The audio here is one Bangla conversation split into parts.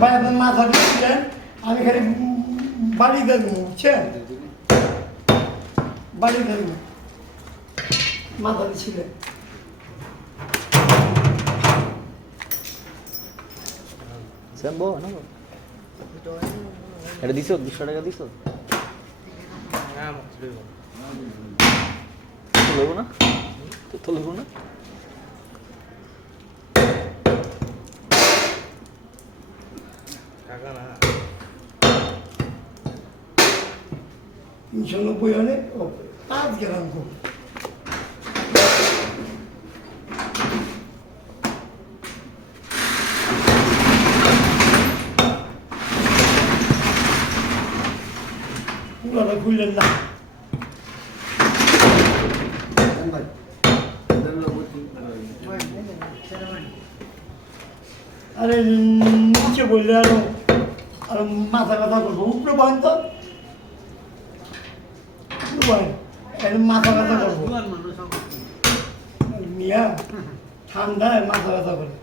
ভাই আপনার মাথা দিচ্ছিলেন, আমি খালি বাড়ি দেবো, বুঝছেন? বাড়ি দেবো, মাথা দিচ্ছিলেন। এটা দিছো 200 টাকা দিছো? লইব না তো লইব না। টাকা না 390 হলে 5 গ্রাম করে। পুরোটা খুললেন না। আরে নিচে বললে আরো মাথা ব্যথা করবো, উপরে বহেন তো, মাথা ব্যথা করবো মিয়া, ঠান্ডায় মাথা ব্যথা করে।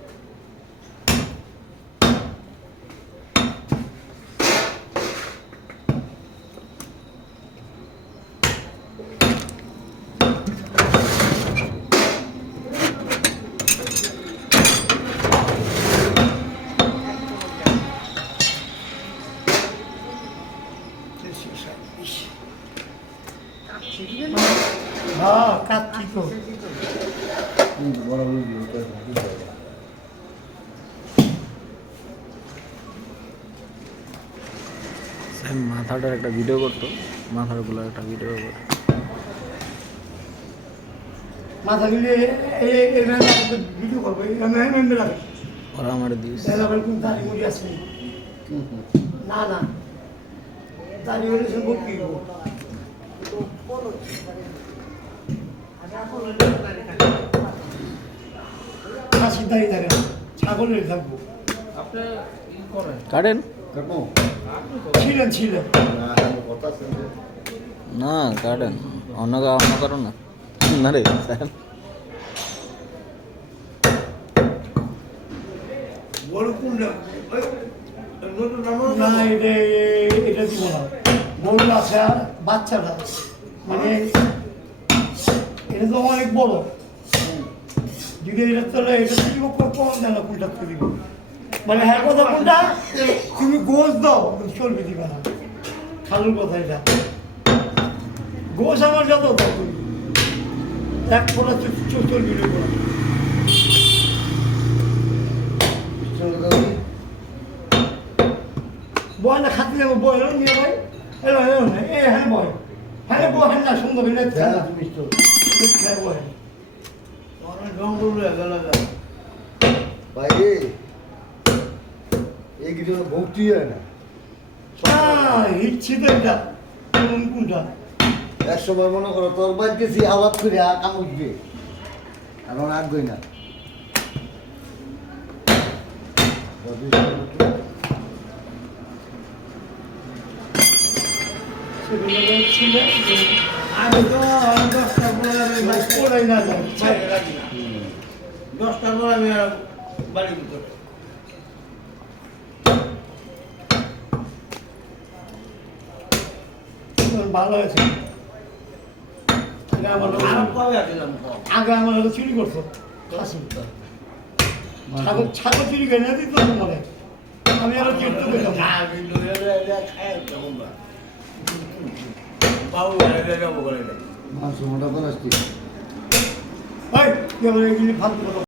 হ্যাঁ কাচ্ছি তো। মাথাটার একটা ভিডিও করতো, মাথার গুলো একটা ভিডিও করতো। মাথা গেলে ভিডিও করবো, লাগে ওরা আমার দিস দাড়ি মুড়ি আসবে না, না দাড়ি হলে সে ভক্তি করবো। খাসির দাড়ি থাকে না, ছাগলের থাকবো। কাটেন ছিলেন ছিলেন না, কাটেন অন্য কারণ না। না রে স্যার, না এটা দিব না। গরু আছে আর বাচ্চাটা, মানে এটা তো অনেক বড়, যদি এটা তাহলে এটা দিব কম দেয় না, কুলটাতে দিব। মানে হ্যাঁ কথা কোনটা, তুমি গোশ দাও চলবে, দিবে না। খালুর কথা এটা, গোশ আমার যত দাও তুমি, এক ফোটা চলবি না। বয় না খাতে যাবো, বয় এলো নিয়ে ভাই, এলো এলো না, এ হ্যাঁ বয়, হ্যাঁ বয় না, সুন্দর বয় বাইরে এই কিছু ভক্তি হয় না। ইচ্ছে তো এটা কোনটা এক সময় মনে করো তোর বাইর গেছি আলাপ করে কাম উঠবে, এখন আঁকবই না। আমি তো 10টার পর আমি বাড়ি ভিতরে ভালো হয়েছে। আগে আমার চুরি করতো, ছাগল চুরি করে না দিত মনে, আমি আরো চিন্তা করতাম বাবু যাবো করে মাংস মোটা করে আসছি। ফালতু কথা